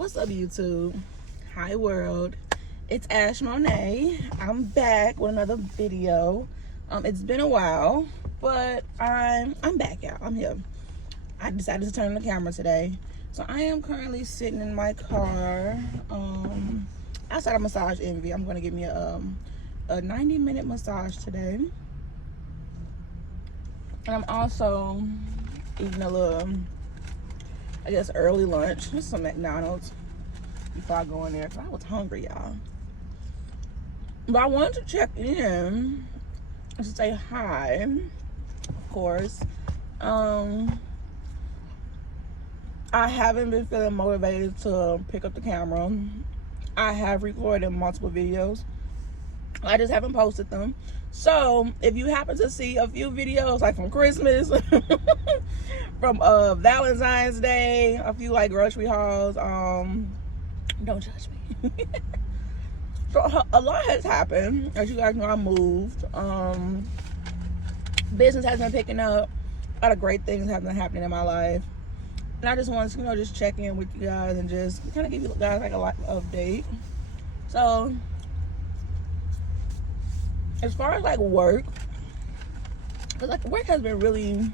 What's up, YouTube? Hi, world. It's Ash Monet. I'm back with another video. It's been a while, but I'm back, y'all. I'm here. I decided to turn on the camera today. So I am currently sitting in my car outside of Massage Envy. I'm going to give me a 90-minute massage today. And I'm also eating a little, I guess, early lunch. Just some McDonald's before I go in there, because I was hungry, y'all. But I wanted to check in to say hi, of course. I haven't been feeling motivated to pick up the camera. I have recorded multiple videos. I just haven't posted them. So if you happen to see a few videos like from Christmas, from Valentine's Day, a few like grocery hauls, don't judge me. So a lot has happened. As you guys know, I moved. Business has been picking up. A lot of great things have been happening in my life. And I just wanted to, just check in with you guys and just kind of give you guys like a life update. So as far as like work, because like work has been really,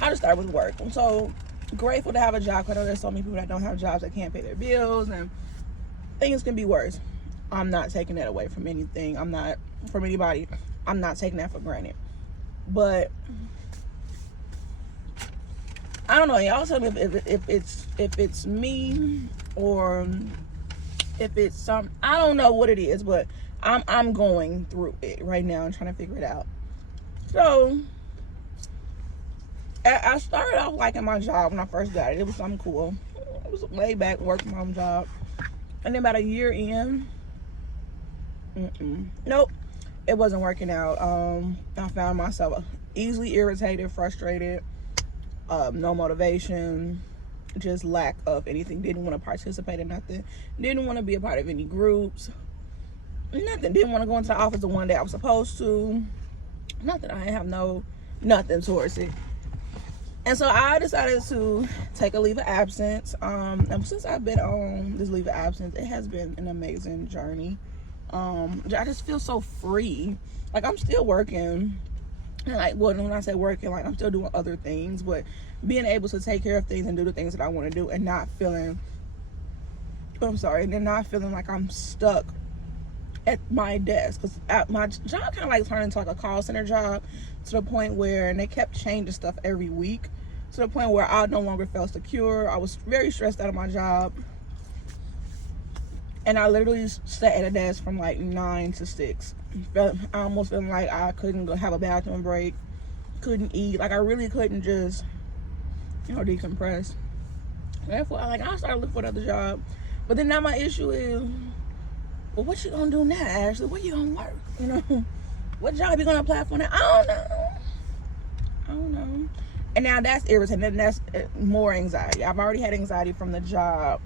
I'll just start with work. I'm so grateful to have a job. I know there's so many people that don't have jobs that can't pay their bills, and things can be worse. I'm not taking that away from anything. I'm not, from anybody, I'm not taking that for granted. But I don't know, y'all tell me if it's me or if it's some, I don't know what it is, but I'm going through it right now and trying to figure it out. So I started off liking my job when I first got it. It was something cool. It was a laid back work from home job. And then about a year in, nope, it wasn't working out. I found myself easily irritated, frustrated, no motivation, just lack of anything. Didn't want to participate in nothing. Didn't want to be a part of any groups. Nothing. Didn't want to go into the office the one day I was supposed to. Nothing. I have nothing towards it. And so I decided to take a leave of absence. And since I've been on this leave of absence, it has been an amazing journey. I just feel so free. Like, I'm still working. And like, well, when I say working, like, I'm still doing other things, but being able to take care of things and do the things that I want to do and not feeling, not feeling like I'm stuck at my desk. Because my job kind of like turned into like a call center job, to the point where, and they kept changing stuff every week, to the point where I no longer felt secure. I was very stressed out of my job. And I literally sat at a desk from like 9 to 6. I almost feeling like I couldn't go have a bathroom break, couldn't eat. Like, I really couldn't just, decompress. Therefore, I started looking for another job. But then now my issue is, well, what you gonna do now, Ashley? Where you gonna work? What job you gonna apply for now? I don't know. And now that's irritating. And that's more anxiety. I've already had anxiety from the job,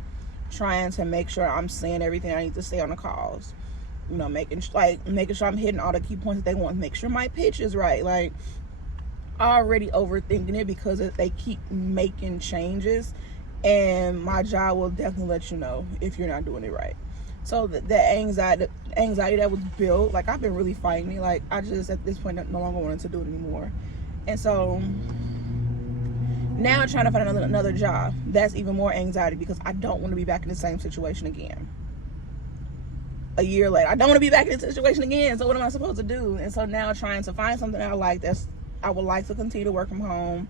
trying to make sure I'm saying everything I need to say on the calls. Making sure I'm hitting all the key points that they want. Make sure my pitch is right. Like, already overthinking it because they keep making changes, and my job will definitely let you know if you're not doing it right. So the anxiety that was built, like, I've been really fighting it. Like, I just at this point no longer wanted to do it anymore. And so now I'm trying to find another job. That's even more anxiety because I don't want to be back in the same situation again. A year later, I don't want to be back in this situation again. So what am I supposed to do? And so now trying to find something I like, I would like to continue to work from home,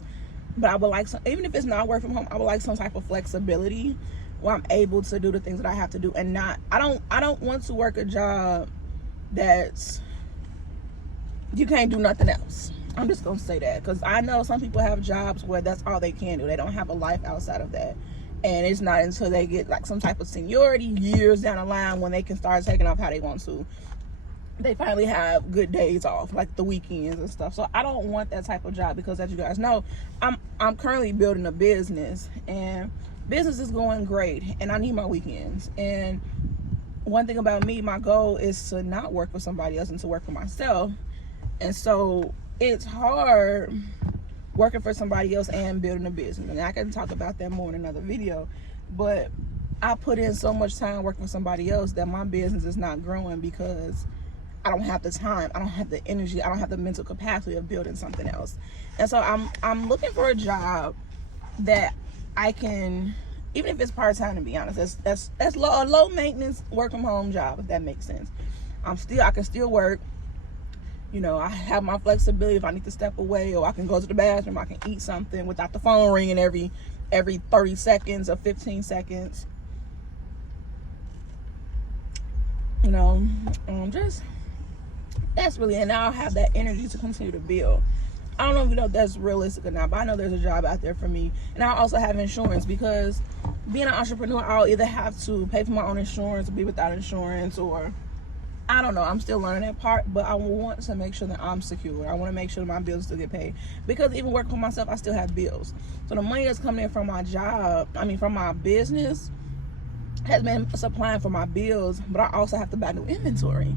but I would like even if it's not work from home, I would like some type of flexibility where I'm able to do the things that I have to do, and I don't want to work a job that's, you can't do nothing else. I'm just gonna say that, because I know some people have jobs where that's all they can do. They don't have a life outside of that. And it's not until they get like some type of seniority, years down the line, when they can start taking off how they want to, they finally have good days off, like the weekends and stuff. So I don't want that type of job, because as you guys know, I'm currently building a business, and business is going great, and I need my weekends. And one thing about me, my goal is to not work for somebody else and to work for myself. And so it's hard working for somebody else and building a business, and I can talk about that more in another video. But I put in so much time working for somebody else that my business is not growing because I don't have the time, I don't have the energy, I don't have the mental capacity of building something else. And so I'm looking for a job that I can, even if it's part-time, to be honest, that's a low maintenance work from home job, if that makes sense. I can still work. You know, I have my flexibility if I need to step away, or I can go to the bathroom, I can eat something without the phone ringing every 30 seconds or 15 seconds. You know, just, that's really, and I'll have that energy to continue to build. I don't know if you know if that's realistic or not, but I know there's a job out there for me. And I also have insurance, because being an entrepreneur, I'll either have to pay for my own insurance or be without insurance, or I don't know. I'm still learning that part, but I want to make sure that I'm secure. I want to make sure that my bills still get paid, because even working for myself, I still have bills. So the money that's coming in from my job, from my business, has been supplying for my bills, but I also have to buy new inventory.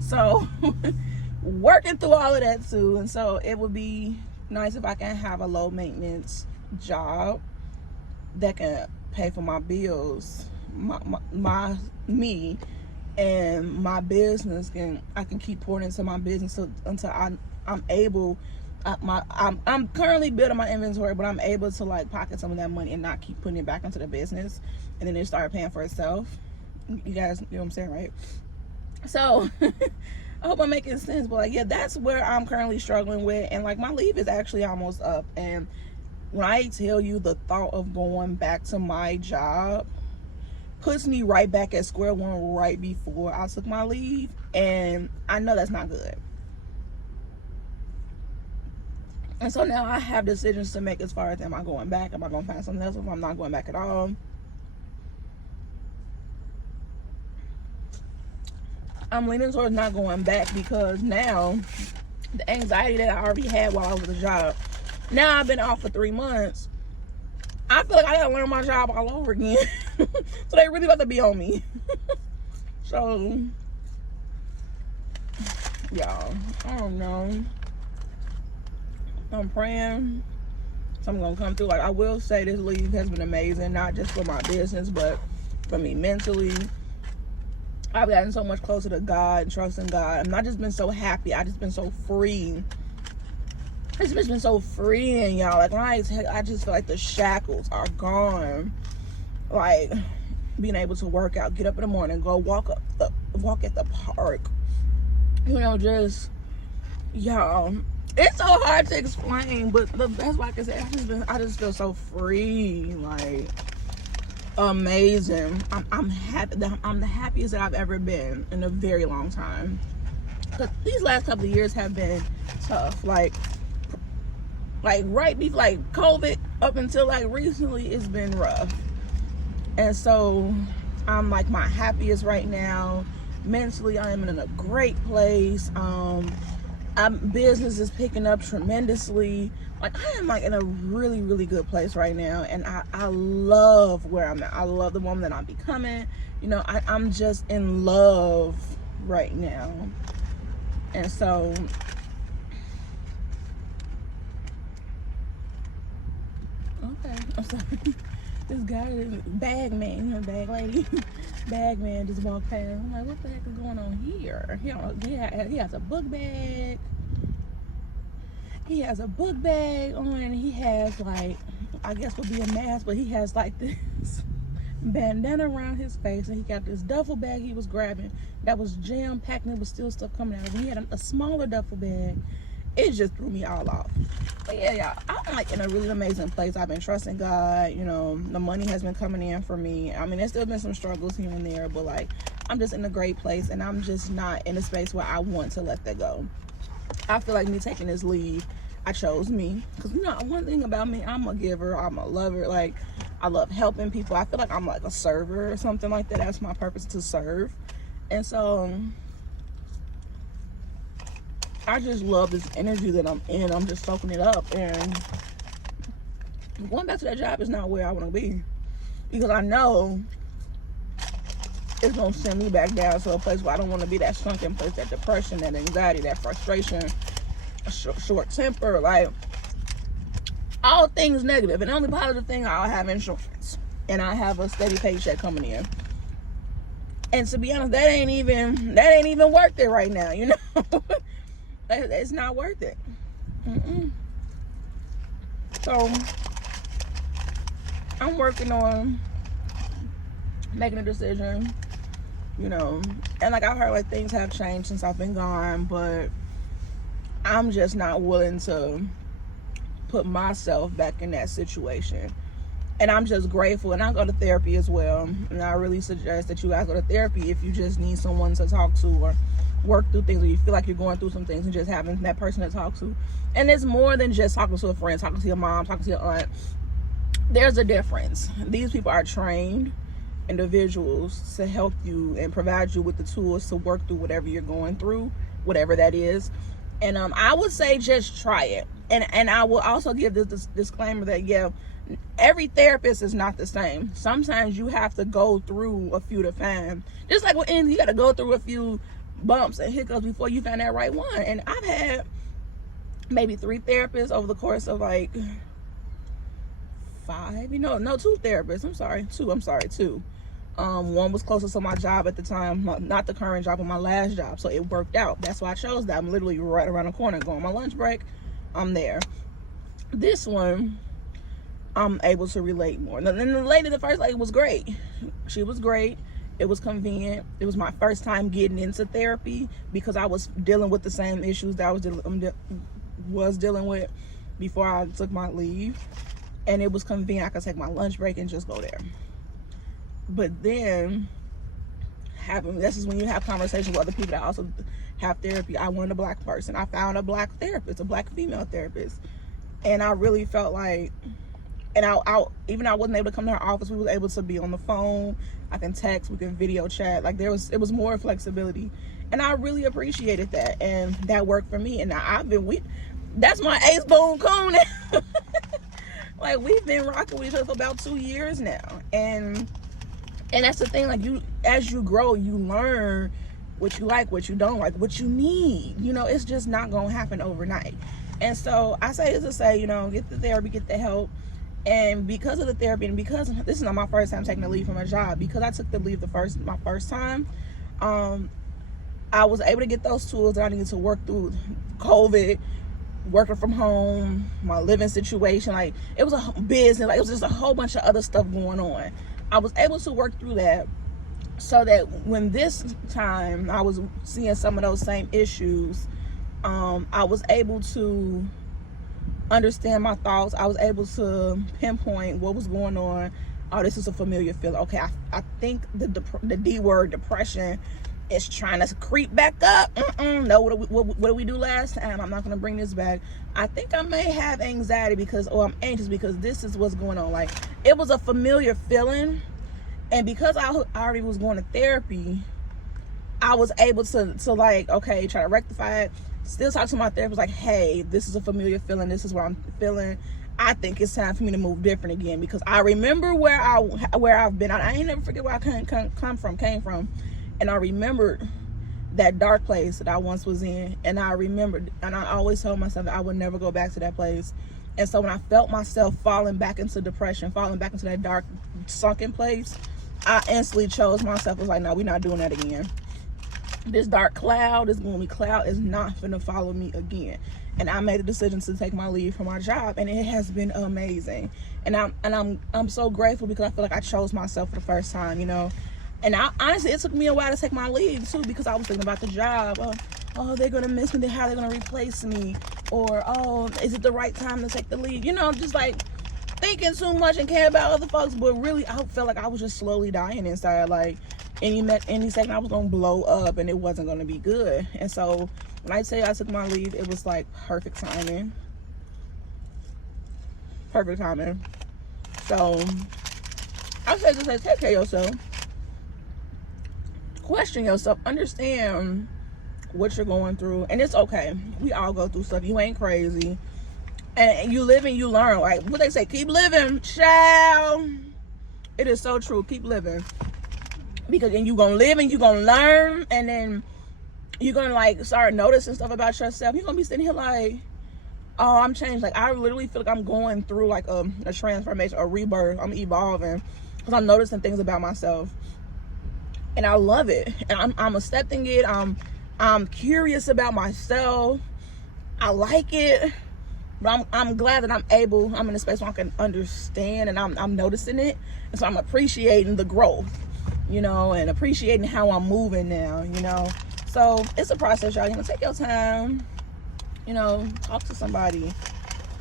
So working through all of that too. And so it would be nice if I can have a low maintenance job that can pay for my bills, me, and my business. I can keep pouring into my business until I'm able. I'm currently building my inventory, but I'm able to like pocket some of that money and not keep putting it back into the business, and then it start paying for itself. You guys know what I'm saying, right? So I hope I'm making sense, but like, yeah, that's where I'm currently struggling with. And like, my leave is actually almost up, and when I tell you, the thought of going back to my job puts me right back at square one right before I took my leave, and I know that's not good. And so now I have decisions to make as far as, am I going back? Am I going to find something else? If I'm not going back at all, I'm leaning towards not going back, because now the anxiety that I already had while I was at the job, now I've been off for 3 months. I feel like I gotta learn my job all over again. So they really about to be on me. So, y'all, I don't know. I'm praying something gonna come through. Like, I will say this leave has been amazing, not just for my business, but for me mentally. I've gotten so much closer to God and trusting God. And I've just been so happy. I've just been so free. It's just been so freeing, y'all. Like, when I just feel like the shackles are gone. Like, being able to work out, get up in the morning, go walk at the park. You know, just, y'all, it's so hard to explain, but the best way I can say, I just feel so free, like, amazing. I'm happy. I'm the happiest that I've ever been in a very long time. Cause these last couple of years have been tough. Like right before, like, COVID up until like recently, it's been rough. And so I'm like my happiest right now. Mentally, I am in a great place. Business is picking up tremendously. Like, I am like in a really, really good place right now, and I love where I'm at. I love the woman that I'm becoming. You know, I'm just in love right now. And so okay, I'm sorry. This guy, bag man, you know, bag lady, bag man just walked past. I'm like, what the heck is going on here? He has a book bag. He has a book bag on, and he has, like, I guess would be a mask, but he has like this bandana around his face, and he got this duffel bag he was grabbing that was jam packed, and there was still stuff coming out. He had a smaller duffel bag. It just threw me all off. But yeah, y'all, I'm like in a really amazing place. I've been trusting God. You know, the money has been coming in for me. I mean, there's still been some struggles here and there, but like, I'm just in a great place, and I'm just not in a space where I want to let that go. I feel like me taking this leave, I chose me. Because, you know, one thing about me, I'm a giver, I'm a lover. Like, I love helping people. I feel like I'm like a server or something like that. That's my purpose, to serve. And so I just love this energy that I'm in. I'm just soaking it up. And going back to that job is not where I want to be. Because I know it's going to send me back down to a place where I don't want to be. That sunken place, that depression, that anxiety, that frustration, short temper, like all things negative. And the only positive thing, I'll have insurance. and I have a steady paycheck coming in. And to be honest, that ain't even worth it right now, you know. It's not worth it. So I'm working on making a decision, you know. And like I heard, like things have changed since I've been gone, but I'm just not willing to put myself back in that situation. And I'm just grateful. And I go to therapy as well. And I really suggest that you guys go to therapy if you just need someone to talk to or work through things, or you feel like you're going through some things, and just having that person to talk to. And it's more than just talking to a friend, talking to your mom, talking to your aunt. There's a difference. These people are trained individuals to help you and provide you with the tools to work through whatever you're going through, whatever that is. And I would say just try it. And I will also give this disclaimer that, yeah, every therapist is not the same. Sometimes you have to go through a few to find. Just like with anything, you got to go through a few bumps and hiccups before you find that right one. And I've had maybe 3 therapists over the course of like 5, you know, no, 2 therapists. I'm sorry, 2. One was closer to my job at the time, not the current job, but my last job. So it worked out. That's why I chose that. I'm literally right around the corner. Going on my lunch break, I'm there. This one, I'm able to relate more. And the lady, the first lady, was great. She was great. It was convenient. It was my first time getting into therapy because I was dealing with the same issues that I was dealing with before I took my leave. And it was convenient. I could take my lunch break and just go there. But then, this is when you have conversations with other people that also have therapy. I wanted a black person. I found a black therapist, a black female therapist. And I really felt like, and even I wasn't able to come to her office, we was able to be on the phone. I can text, we can video chat. Like it was more flexibility. And I really appreciated that. And that worked for me. And that's my ace boon coon. Like we've been rocking with each other for about 2 years now. And that's the thing, like as you grow, you learn what you like, what you don't like, what you need. You know, it's just not gonna happen overnight. And so I say this to say, you know, get the therapy, get the help. And because of the therapy, and because this is not my first time taking the leave from a job, because I took the leave my first time, I was able to get those tools that I needed to work through COVID, working from home, my living situation. Like it was a business, like it was just a whole bunch of other stuff going on. I was able to work through that so that when this time I was seeing some of those same issues, I was able to understand my thoughts. I was able to pinpoint what was going on. Oh, this is a familiar feeling. Okay, I think the D word, depression, is trying to creep back up. No, what did we do last time? I'm not going to bring this back. I think I may have anxiety or I'm anxious because this is what's going on. Like, it was a familiar feeling. And because I already was going to therapy, I was able to like, okay, try to rectify it. Still talk to my therapist like, hey, this is a familiar feeling. This is what I'm feeling. I think it's time for me to move different again because I remember where I've been. I ain't never forget where I came from. And I remembered that dark place that I once was in. And I remembered, and I always told myself that I would never go back to that place. And so when I felt myself falling back into depression, falling back into that dark, sunken place, I instantly chose myself. I was like, no, we're not doing that again. This dark cloud, this gloomy cloud is not gonna follow me again. And I made a decision to take my leave from my job, and it has been amazing. And I'm so grateful because I feel like I chose myself for the first time, you know. And honestly, it took me a while to take my leave too because I was thinking about the job. Oh, they're gonna miss me. How they're gonna replace me? Or oh, is it the right time to take the leave? You know, just like thinking too much and caring about other folks. But really, I felt like I was just slowly dying inside. Like any second I was gonna blow up and it wasn't gonna be good. And so when I tell you I took my leave, it was like perfect timing. So I say just take care of yourself, question yourself, understand what you're going through, and it's okay. We all go through stuff. You ain't crazy, and you live and you learn. Like what they say, keep living, child. It is so true. Keep living. Because then you're gonna live and you're gonna learn, and then you're gonna like start noticing stuff about yourself. You're gonna be sitting here like, oh, I'm changed. Like I literally feel like I'm going through like a transformation, a rebirth. I'm evolving. because I'm noticing things about myself, and I love it, and I'm accepting it. I'm curious about myself. I like it, but I'm glad that I'm in a space where I can understand, and I'm noticing it, and so I'm appreciating the growth, you know, and appreciating how I'm moving now, you know. So it's a process, y'all. You know, take your time, you know, talk to somebody,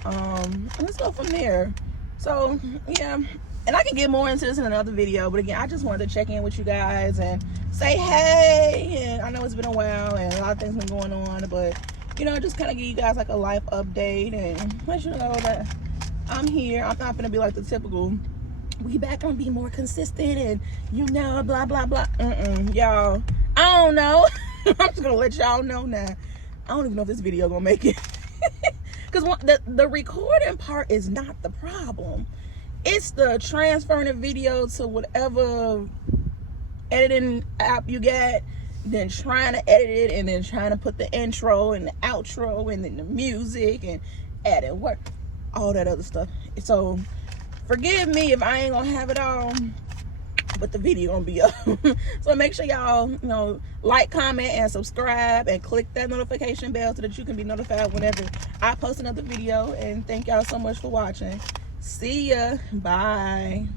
and let's go from there. So yeah, and I can get more into this in another video, but again, I just wanted to check in with you guys and say hey. And I know it's been a while and a lot of things been going on, but you know, just kind of give you guys like a life update and let you know that I'm here. I'm not gonna be like the typical we back, gonna be more consistent and you know blah blah blah. Y'all, I don't know. I'm just gonna let y'all know now. I don't even know if this video gonna make it. Because the recording part is not the problem. It's the transferring the video to whatever editing app you got, then trying to edit it, and then trying to put the intro and the outro and then the music and add in work, all that other stuff. So forgive me if I ain't gonna have it all, but the video gonna be up. So make sure y'all, you know, like, comment, and subscribe, and click that notification bell so that you can be notified whenever I post another video. And thank y'all so much for watching. See ya. Bye.